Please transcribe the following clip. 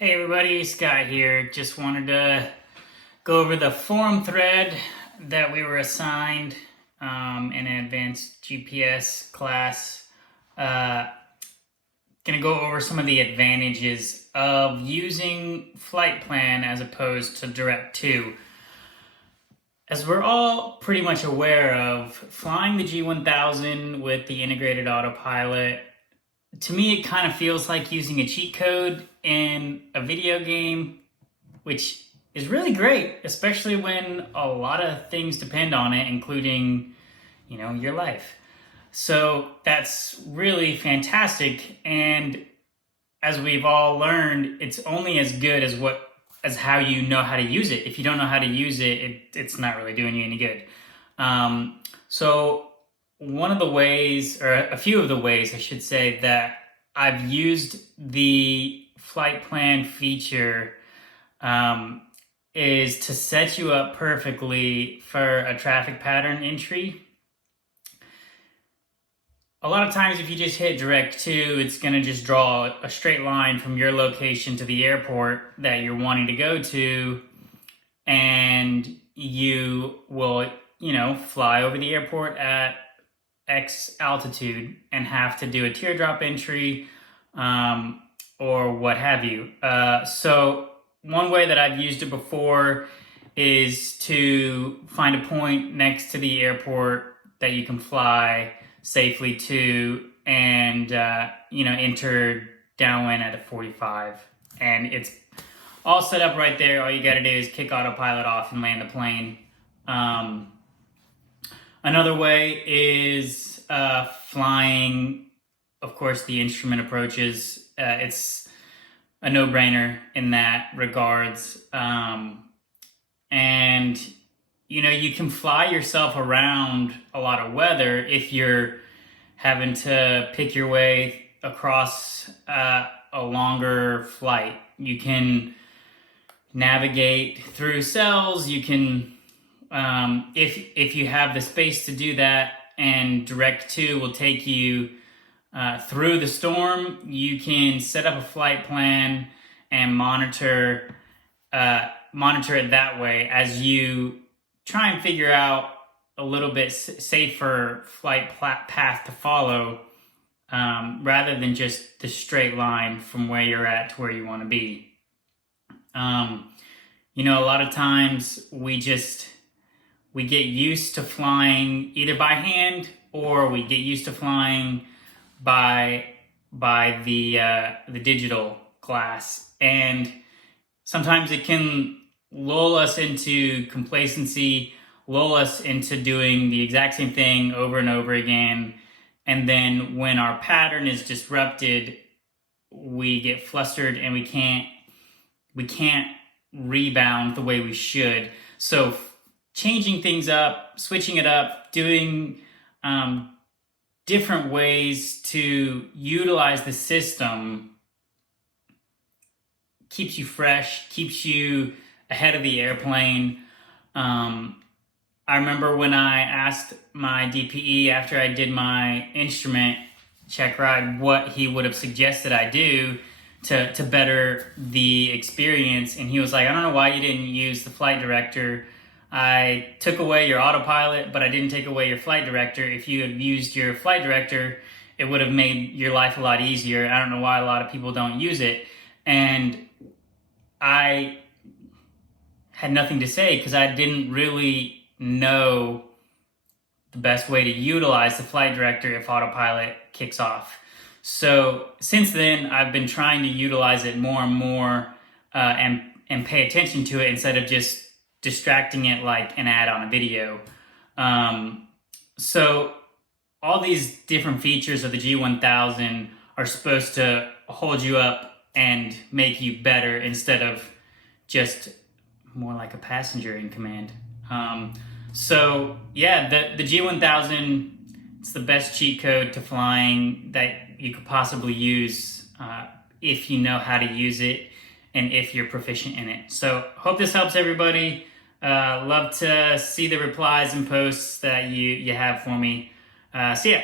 Hey everybody, Scott here. Just wanted to go over the forum thread that we were assigned in an advanced GPS class. Gonna go over some of the advantages of using flight plan as opposed to direct to. As we're all pretty much aware of, flying the G1000 with the integrated autopilot, to me, it kind of feels like using a cheat code in a video game, which is really great, especially when a lot of things depend on it, including, your life. So that's really fantastic. And as we've all learned, it's only as good as how you know how to use it. If you don't know how to use it, it's not really doing you any good. So one of the ways, or a few of the ways, I should say, that I've used the flight plan feature is to set you up perfectly for a traffic pattern entry. A lot of times, if you just hit direct to, it's going to just draw a straight line from your location to the airport that you're wanting to go to, and you will, fly over the airport at X altitude and have to do a teardrop entry or what have you. So one way that I've used it before is to find a point next to the airport that you can fly safely to and, enter downwind at a 45. And it's all set up right there. All you got to do is kick autopilot off and land the plane. Another way is flying, of course, the instrument approaches. It's a no-brainer in that regards. And, you can fly yourself around a lot of weather if you're having to pick your way across a longer flight. You can navigate through cells. You can if you have the space to do that, and direct to will take you through the storm, you can set up a flight plan and monitor it that way as you try and figure out a little bit safer flight path to follow, rather than just the straight line from where you're at to where you want to be. A lot of times we get used to flying either by hand, or we get used to flying by the digital glass, and sometimes it can lull us into complacency, lull us into doing the exact same thing over and over again, and then when our pattern is disrupted, we get flustered and we can't rebound the way we should. So changing things up, switching it up, doing different ways to utilize the system keeps you fresh, keeps you ahead of the airplane. I remember when I asked my DPE after I did my instrument check ride what he would have suggested I do to better the experience, and he was like, I don't know why you didn't use the flight director. I took away your autopilot, but I didn't take away your flight director. If you had used your flight director, it would have made your life a lot easier. I don't know why a lot of people don't use it. And I had nothing to say because I didn't really know the best way to utilize the flight director if autopilot kicks off. So since then, I've been trying to utilize it more and more and pay attention to it instead of just distracting it like an ad on a video. So all these different features of the G1000 are supposed to hold you up and make you better instead of just more like a passenger in command. So yeah, the G1000, it's the best cheat code to flying that you could possibly use if you know how to use it and if you're proficient in it. So hope this helps everybody. Love to see the replies and posts that you have for me. See ya.